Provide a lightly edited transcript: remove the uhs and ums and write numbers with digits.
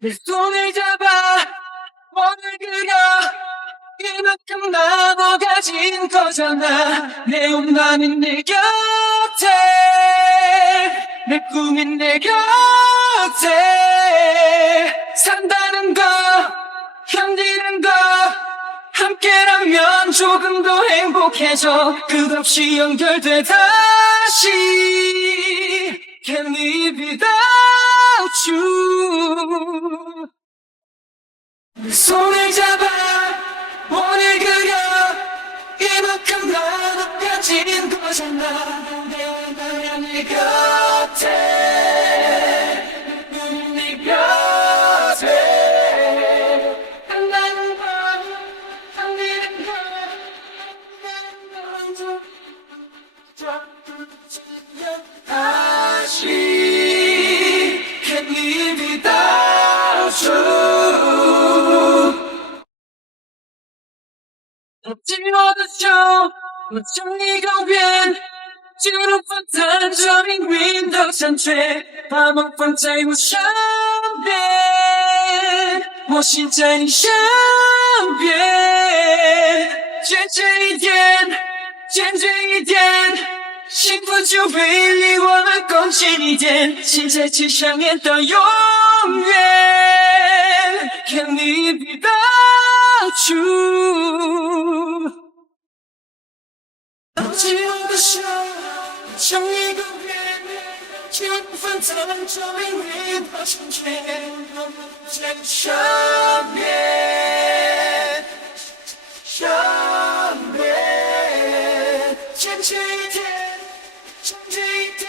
내 손을 잡아 원을 그려 이만큼 나눠 가진 거잖아. 내 엄마는 내 곁에 내 꿈인 내 곁에 산다는 거 견디는 거 함께라면 조금 더 행복해져. 끝없이 연결돼 다시 Can't live without you. 내 손을 잡아 원을 그려 이만큼 나눠 가진 거잖아. 내 엄마야 내 곁에 내 곁에 한다는 거 한다는 거 다시 Can't live without you. 寂寞的酒，我将你告别，记录放在这命运的残缺，把梦放在我身边，我心在你身边，渐渐一点，渐渐一点，幸福就会离我们更近一点，心在一起相恋到永远。Can't live without you。寂寞的手，像一个圆，就分散这命运的成全，在你身边，身边，渐渐一点，渐渐一点。